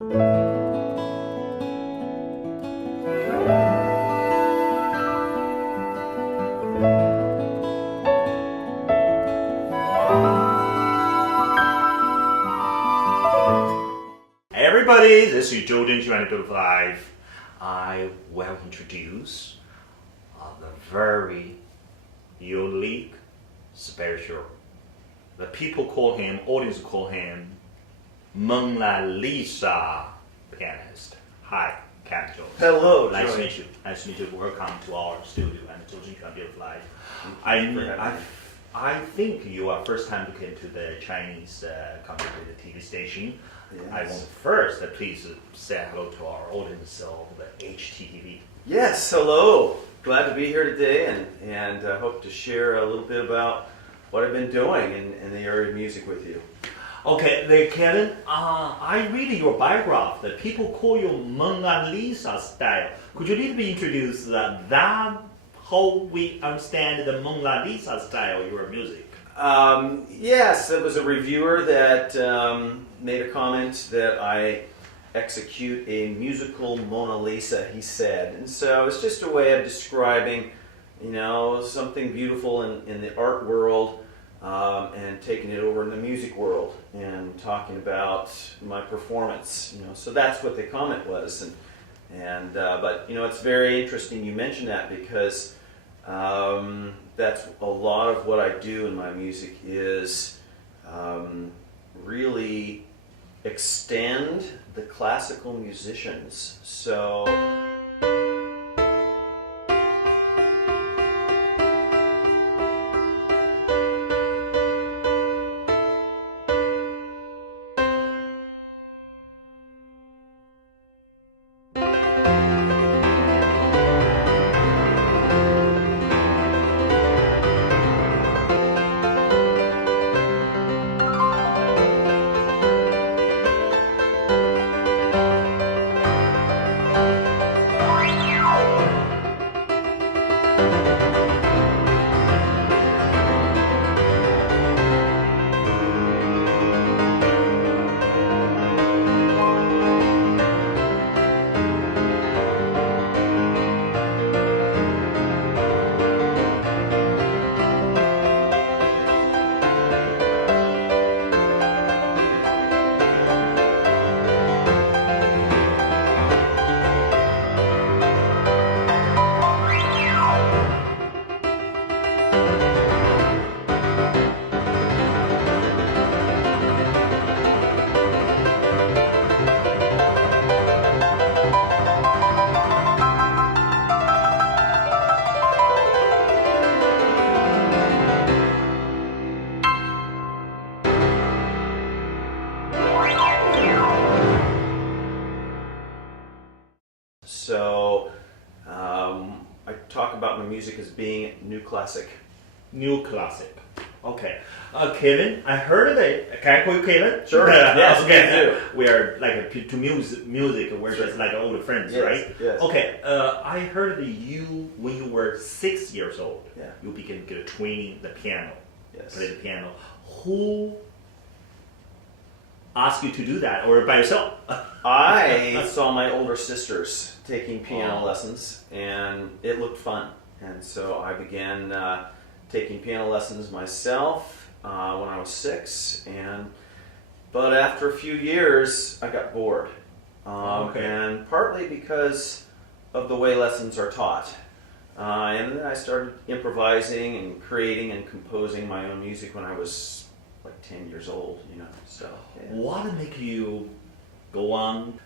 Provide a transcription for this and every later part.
Hey everybody, this is Zhou Zheng Show and Live. I will introduce the very unique, special. The people call him, audience call him, Mona Lisa pianist. Hi, Cat Joe. Hello, nice to Joey. meet you. Nice to meet you. Welcome to our studio and Zhou Zheng Show and Live. I think you are first time to come to the Chinese community TV station. Yes. I want first please say hello to our audience of the HTTV. Yes, hello. Glad to be here today and hope to share a little bit about what I've been doing in the area of music with you. Okay, then Kevin, I read your biography that people call you Mona Lisa style. Could you little bit introduce that how we understand the Mona Lisa style of your music? Yes, it was a reviewer that made a comment that I execute a musical Mona Lisa, he said. And so it's just a way of describing, something beautiful in the art world and taking it over in the music world and talking about my performance. So that's what the comment was. But it's very interesting you mentioned that because that's a lot of what I do in my music is really extend the classical musicians. So I talk about my music as being new classic. New classic. Okay. Kevin, I heard of it. Can I call you Kevin? Sure. Yes, okay. We are like to music, we're Sure. just like old friends, Yes, right? yes. Okay. I heard that you, when you were 6 years old, Yeah. you began to training the piano, Yes. play the piano. Who asked you to do that, or by yourself? I saw my older sisters taking piano Oh. lessons, and it looked fun. And so I began taking piano lessons myself when I was 6. But after a few years, I got bored. Okay. And partly because of the way lessons are taught. And then I started improvising and creating and composing my own music when I was like 10 years old, so. Yeah. What make you go on,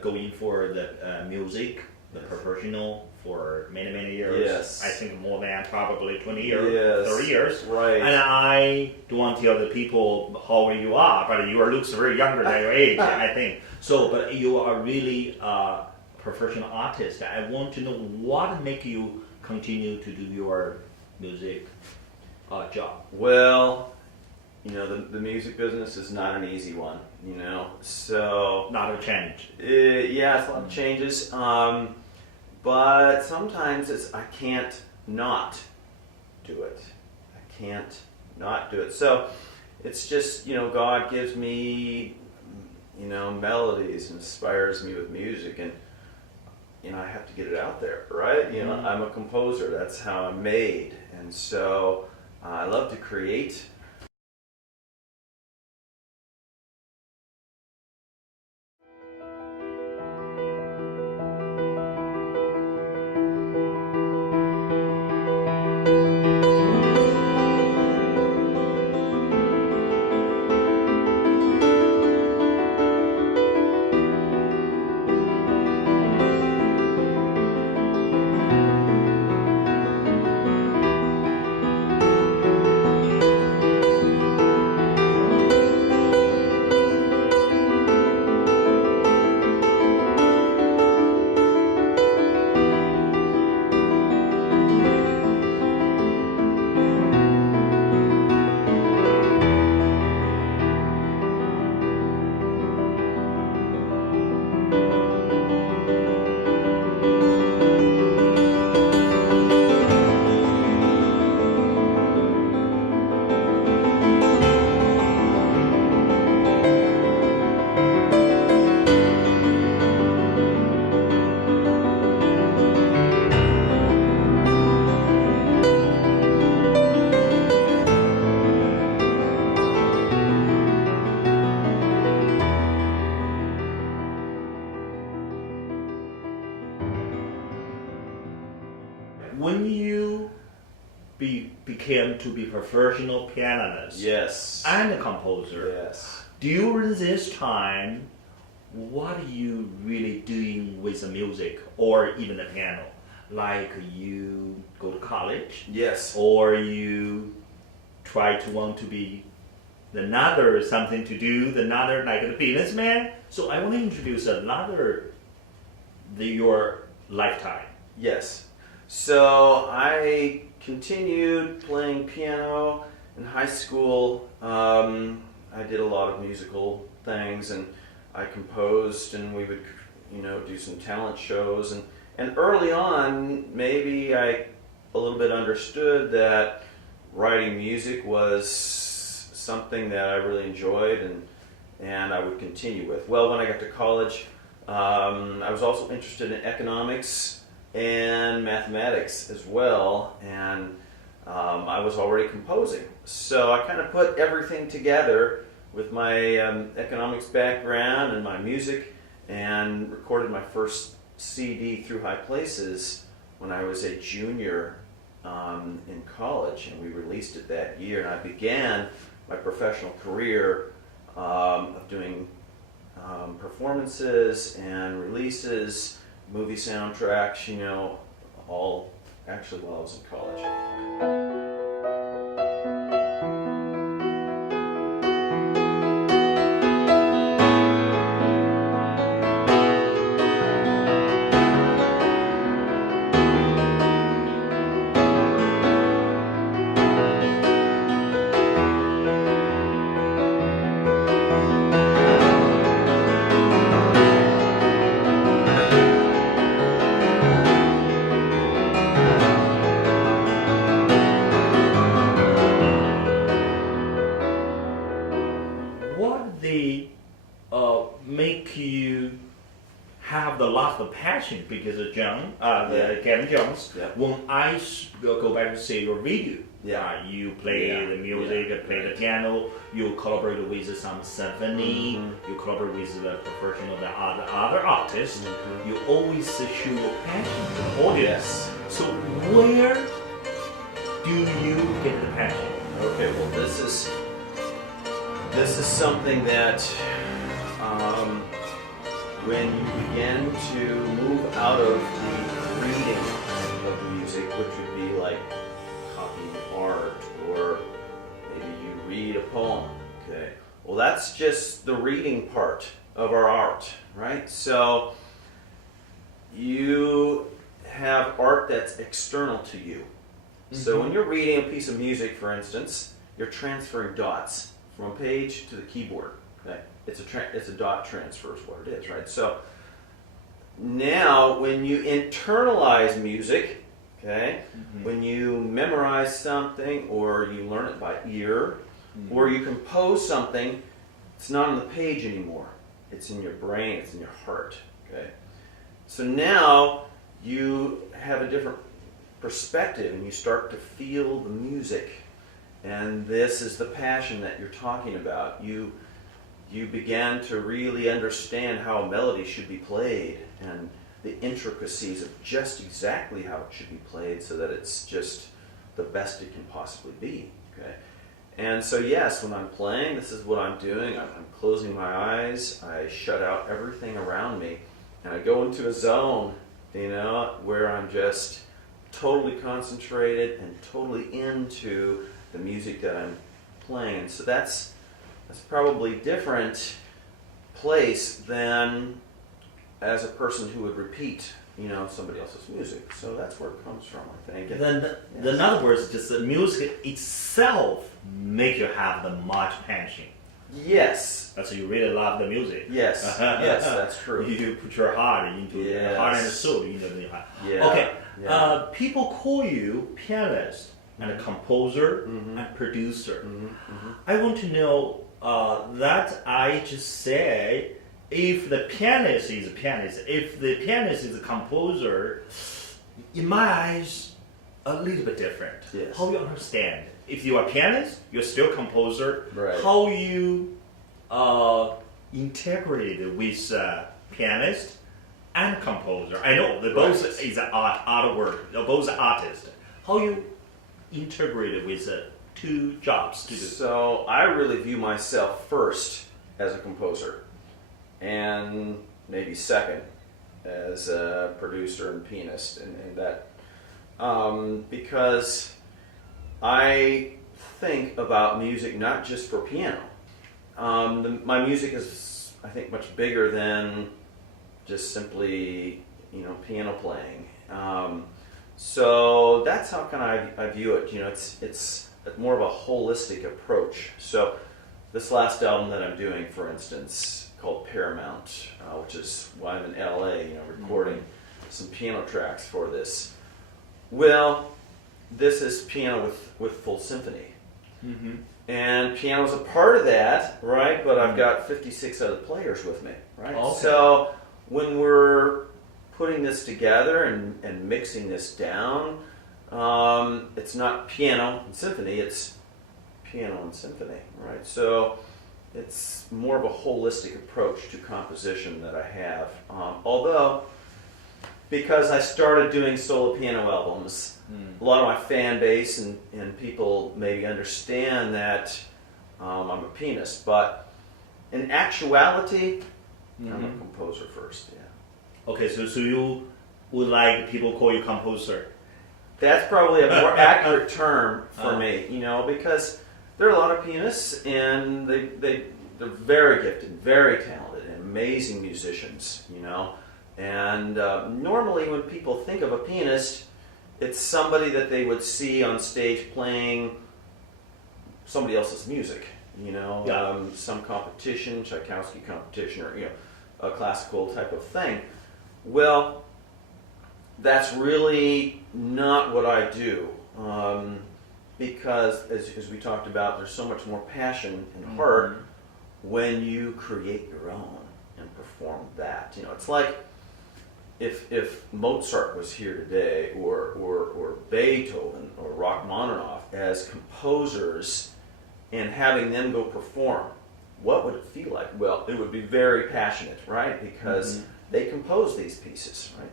go in for the music, the professional for many, many years? Yes. I think more than probably 20 years, Yes. 30 years. Right. And I don't want to tell the people how old you are, but you are looks very younger than your age, I think. So, but you are really a professional artist. I want to know what make you continue to do your music job. Well, the music business is not an easy one, so Not a change. yeah, it's a lot of changes, but sometimes I can't not do it. I can't not do it. So it's just, God gives me, melodies, inspires me with music, and I have to get it out there, right? I'm a composer. That's how I'm made, and so I love to create. When you became to be professional pianist, Yes. and a composer, Yes. during this time, what are you really doing with the music or even the piano? Like you go to college, Yes. or you try to want to be another something to do, another like a businessman. So I want to introduce another your lifetime. Yes. So I continued playing piano in high school. I did a lot of musical things, and I composed, and we would, do some talent shows. And early on, maybe I a little bit understood that writing music was something that I really enjoyed, and I would continue with. Well, when I got to college, I was also interested in economics and mathematics as well, and I was already composing. So I kind of put everything together with my economics background and my music, and recorded my first CD, Through High Places, when I was a junior in college, and we released it that year. And I began my professional career of doing performances and releases, movie soundtracks, all actually while I was in college. What they make you have the lots of passion? Because Kevin Jones, Yeah. when I go back to see your video, Yeah. you play the music, Yeah. play the piano, you collaborate with some symphony, Mhm. you collaborate with the professional, the other artists. Mhm. You always show your passion to the audience. Yes. So where do you get the passion? Okay, well, this is something that when you begin to move out of the reading of music, which would be like copying art, or maybe you read a poem, okay? Well, that's just the reading part of our art, right? So you have art that's external to you. So when you're reading a piece of music, for instance, you're transferring dots from a page to the keyboard. Okay? It's a dot transfer is what it is, right? So now when you internalize music, okay, when you memorize something, or you learn it by ear, or you compose something, it's not on the page anymore. it's in your brain, it's in your heart. Okay, so now you have a different perspective, and you start to feel the music, and this is the passion that you're talking about. You began to really understand how a melody should be played, and the intricacies of just exactly how it should be played, so that it's just the best it can possibly be. Okay, and so yes, when I'm playing, this is what I'm doing. I'm closing my eyes, I shut out everything around me, and I go into a zone, where I'm just totally concentrated and totally into the music that I'm playing. So that's probably different place than as a person who would repeat, somebody else's music. So that's where it comes from, I think. Then, in other words, just the music itself make you have the much passion. Yes. So you really love the music. Yes. Yes, that's true. You put your heart into the heart and soul into the heart. Yeah. Okay. Yeah. People call you pianist and a composer and producer. I want to know that I just say, if the pianist is a pianist, if the pianist is a composer, in my eyes, a little bit different. Yes. How you understand? If you are a pianist, you're still a composer. Right. How you integrated with pianist and composer? I know the both is artwork, both artists. How you integrated with two jobs to do? So I really view myself first as a composer, and maybe second as a producer and pianist, and that because I think about music not just for piano. My music is, I think, much bigger than just simply, piano playing. So that's how I view it. It's more of a holistic approach. So this last album that I'm doing, for instance, called Paramount, which is why I'm in LA, recording some piano tracks for this. Well, this is piano with full symphony. And piano's a part of that, right? But I've got 56 other players with me, right? Okay. So when we're putting this together and mixing this down, it's not piano and symphony, it's piano and symphony, right? So it's more of a holistic approach to composition that I have. Although, because I started doing solo piano albums, a lot of my fan base and people maybe understand that I'm a pianist, but in actuality, I'm a composer first, yeah. Okay, so you would like people call you composer? That's probably a more accurate term for me, because there are a lot of pianists, and they're very gifted, very talented, and amazing musicians, And normally when people think of a pianist, it's somebody that they would see on stage playing somebody else's music, some competition, Tchaikovsky competition, or a classical type of thing. Well, that's really not what I do, because as we talked about, there's so much more passion and heart when you create your own and perform that. It's like if Mozart was here today, or Beethoven or Rachmaninoff as composers, and having them go perform, what would it feel like? Well, it would be very passionate, right? Because they compose these pieces, right?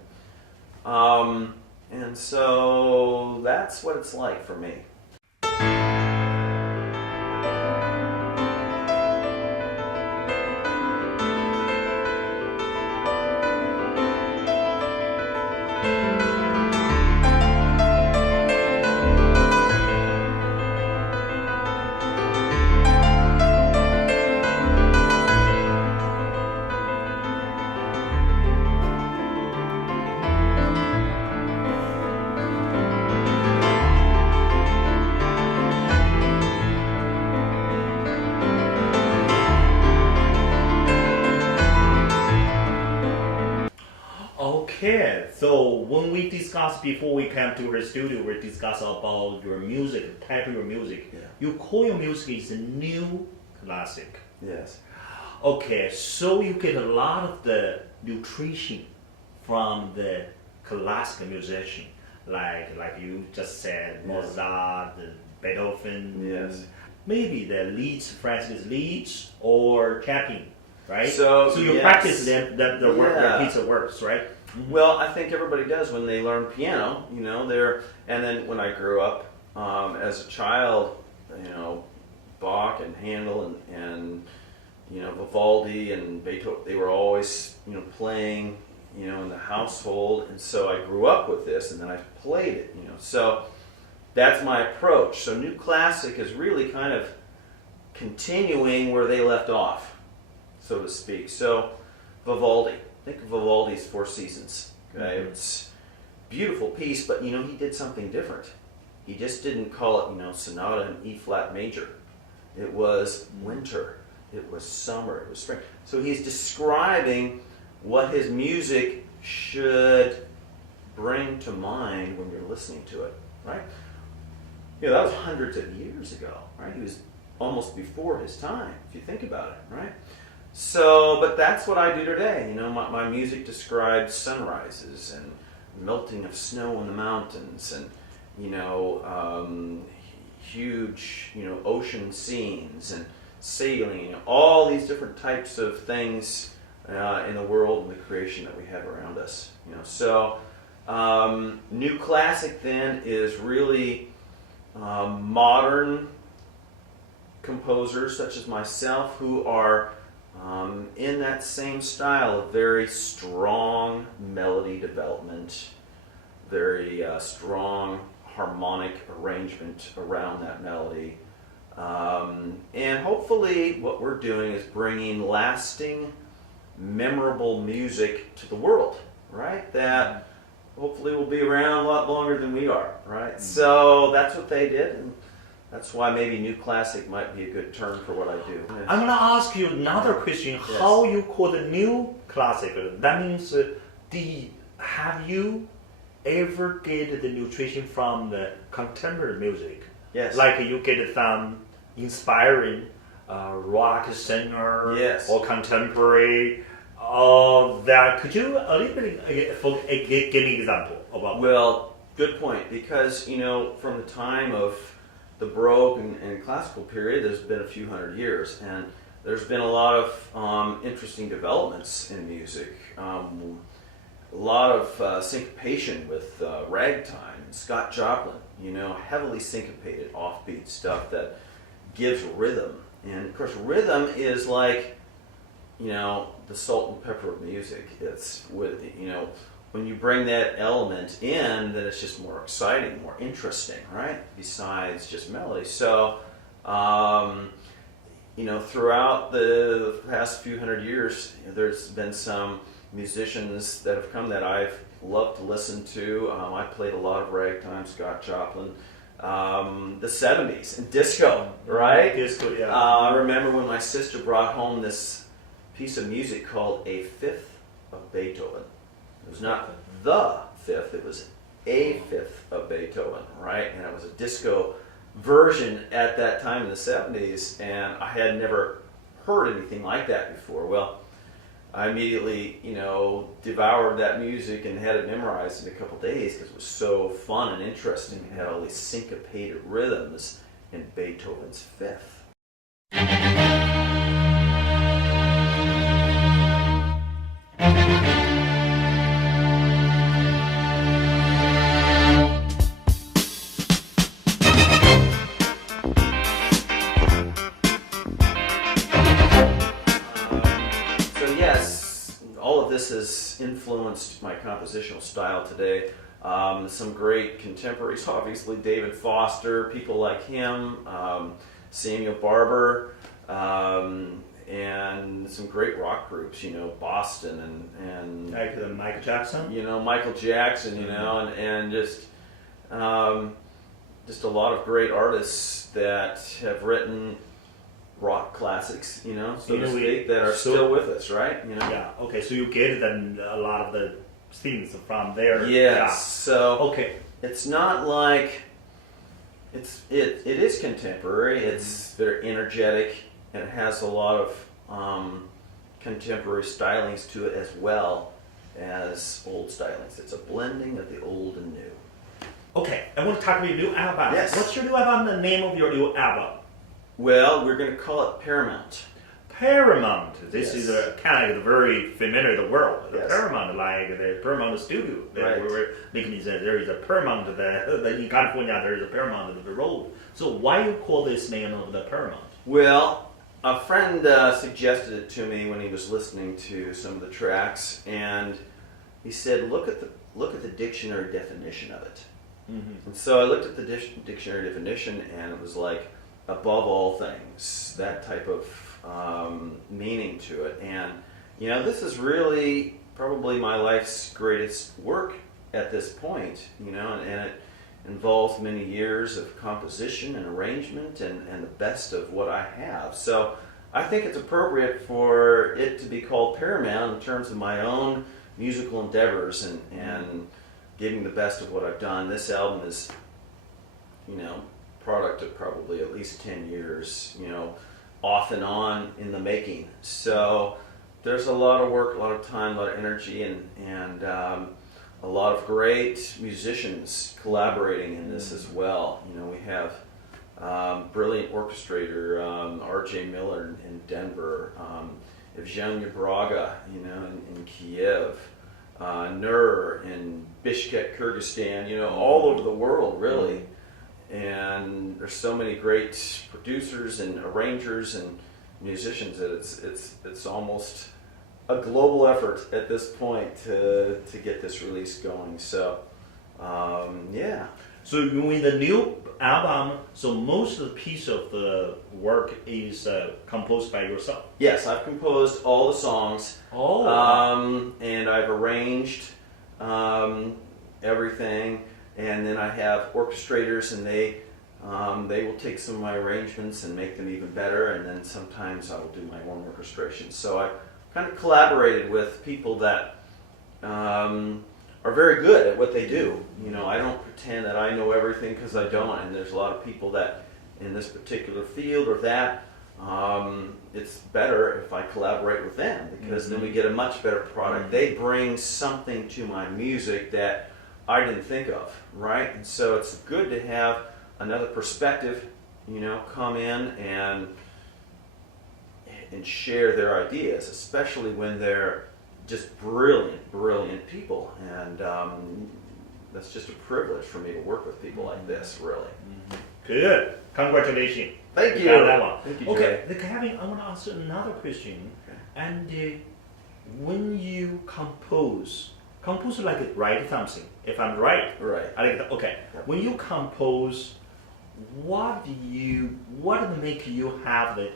And so that's what it's like for me. Okay, so when we discussed before we came to her studio, we discussed about your music, type of your music. Yeah. You call your music is a new classic. Yes. Okay, so you get a lot of the nutrition from the classical musician, like you just said, Mozart, Beethoven. Yes. Maybe the Leeds, Francis Leeds, or Chopin, right? So you yes. practice the work, Yeah. the piece of works, right? Well, I think everybody does when they learn piano. And then when I grew up as a child, Bach and Handel and Vivaldi and Beethoven, they were always playing in the household, and so I grew up with this, and then I played it. So that's my approach. So New Classic is really kind of continuing where they left off, so to speak. So Vivaldi. Think of Vivaldi's Four Seasons. Okay, it's a beautiful piece, but he did something different. He just didn't call it sonata in E flat major. It was winter, it was summer, it was spring. So he's describing what his music should bring to mind when you're listening to it, right? That was hundreds of years ago, right? He was almost before his time, if you think about it, right? So, but that's what I do today. My music describes sunrises and melting of snow on the mountains and, huge, ocean scenes and sailing, all these different types of things in the world and the creation that we have around us. So New Classic then is really modern composers such as myself who are in that same style of very strong melody development, very strong harmonic arrangement around that melody. And hopefully what we're doing is bringing lasting, memorable music to the world, right? That hopefully will be around a lot longer than we are, right? So that's what they did, and that's why maybe New Classic might be a good term for what I do. I'm going to ask you another question. Yes. How you call the New Classic? That means, have you ever get the nutrition from the contemporary music? Yes. Like you get some inspiring rock singer or contemporary. That could you a little bit give me an example about? Well, good point. Because from the time of the Baroque and classical period, there's been a few hundred years, and there's been a lot of interesting developments in music. A lot of syncopation with ragtime. Scott Joplin, heavily syncopated, offbeat stuff that gives rhythm. And of course, rhythm is like, the salt and pepper of music. It's with, when you bring that element in, then it's just more exciting, more interesting, right? Besides just melody. So, throughout the past few hundred years, there's been some musicians that have come that I've loved to listen to. I played a lot of ragtime, Scott Joplin, the 70s, and disco, right? Disco, yeah. I remember when my sister brought home this piece of music called A Fifth of Beethoven. It was not the fifth, it was a fifth of Beethoven, right? And it was a disco version at that time in the 70s, and I had never heard anything like that before. Well, I immediately, devoured that music and had it memorized in a couple days because it was so fun and interesting. It had all these syncopated rhythms in Beethoven's Fifth. Has influenced my compositional style today. Some great contemporaries, obviously David Foster, people like him, Samuel Barber, and some great rock groups, Boston and like Michael Jackson. Michael Jackson, and just a lot of great artists that have written rock classics, so to speak, that are still with us, right? Yeah. Okay. So you get then a lot of the things from there. Yes. Yeah. So okay, it's not like it is contemporary. It's very energetic, and it has a lot of contemporary stylings to it as well as old stylings. It's a blending of the old and new. Okay, I want to talk about your new album. Yes. What's your new album? The name of your new album? Well, we're going to call it Paramount. Paramount. This Yes. is a kind of very familiar the world. The Yes. Paramount, like the Paramount Studio. Right. We're making these. There is a Paramount. In California, there is a Paramount of the road. So why you call this name of the Paramount? Well, a friend suggested it to me when he was listening to some of the tracks, and he said, "Look at the dictionary definition of it." Mm-hmm. And so I looked at the dictionary definition, and it was like above all things, that type of meaning to it. And this is really probably my life's greatest work at this point. And it involves many years of composition and arrangement and the best of what I have. So I think it's appropriate for it to be called Paramount in terms of my own musical endeavors and giving the best of what I've done. This album is, product of probably at least 10 years, off and on in the making. So there's a lot of work, a lot of time, a lot of energy, and a lot of great musicians collaborating in this as well. We have brilliant orchestrator R.J. Miller in Denver, Evgenia Braga, in Kiev, Nur in Bishkek, Kyrgyzstan, all over the world, really. And there's so many great producers and arrangers and musicians that it's almost a global effort at this point to get this release going. So, yeah. So with the new album, so most of the piece of the work is composed by yourself. Yes, I've composed all the songs. Oh. And I've arranged everything, and then I have orchestrators, and they will take some of my arrangements and make them even better, and then sometimes I will do my own orchestration. So I kind of collaborated with people that are very good at what they do. I don't pretend that I know everything, because I don't, and there's a lot of people that in this particular field or that, it's better if I collaborate with them, because then we get a much better product. They bring something to my music that I didn't think of, right? And so it's good to have another perspective, come in and share their ideas, especially when they're just brilliant people. And that's just a privilege for me to work with people like this, really. Good. Congratulations. Thank you. That one. Thank you, Okay, Jay. Kevin, I want to ask you another question. Okay. And when you compose like write something, if I'm right. Right. Okay. Yeah. When you compose, what make you have the,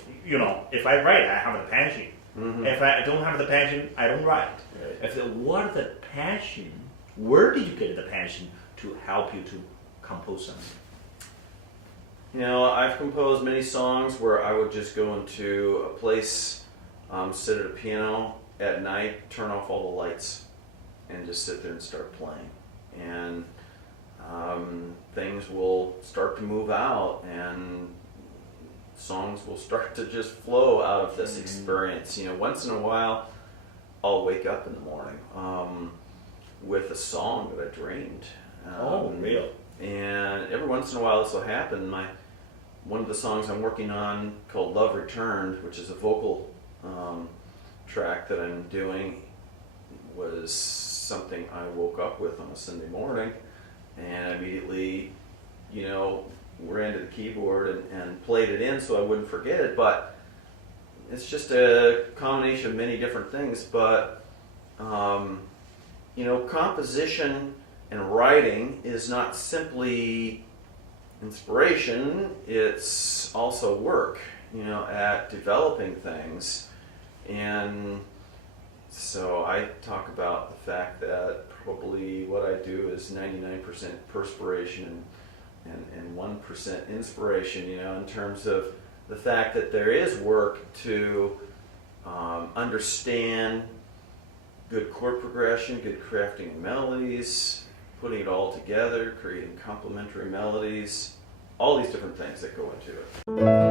if I write, I have the passion. Mm-hmm. If I don't have the passion, I don't write. Right. What is the passion? Where did you get the passion to help you to compose something? I've composed many songs where I would just go into a place, sit at a piano at night, turn off all the lights, and just sit there and start playing. And things will start to move out, and songs will start to just flow out of this experience. Once in a while, I'll wake up in the morning with a song that I dreamed. Real. And every once in a while this will happen. One of the songs I'm working on, called Love Returned, which is a vocal track that I'm doing, was something I woke up with on a Sunday morning, and immediately, ran to the keyboard and played it in so I wouldn't forget it. But it's just a combination of many different things. But composition and writing is not simply inspiration, it's also work, at developing things. And so I talk about the fact that probably what I do is 99% perspiration and 1% inspiration, in terms of the fact that there is work to understand good chord progression, good crafting of melodies, putting it all together, creating complementary melodies, all these different things that go into it.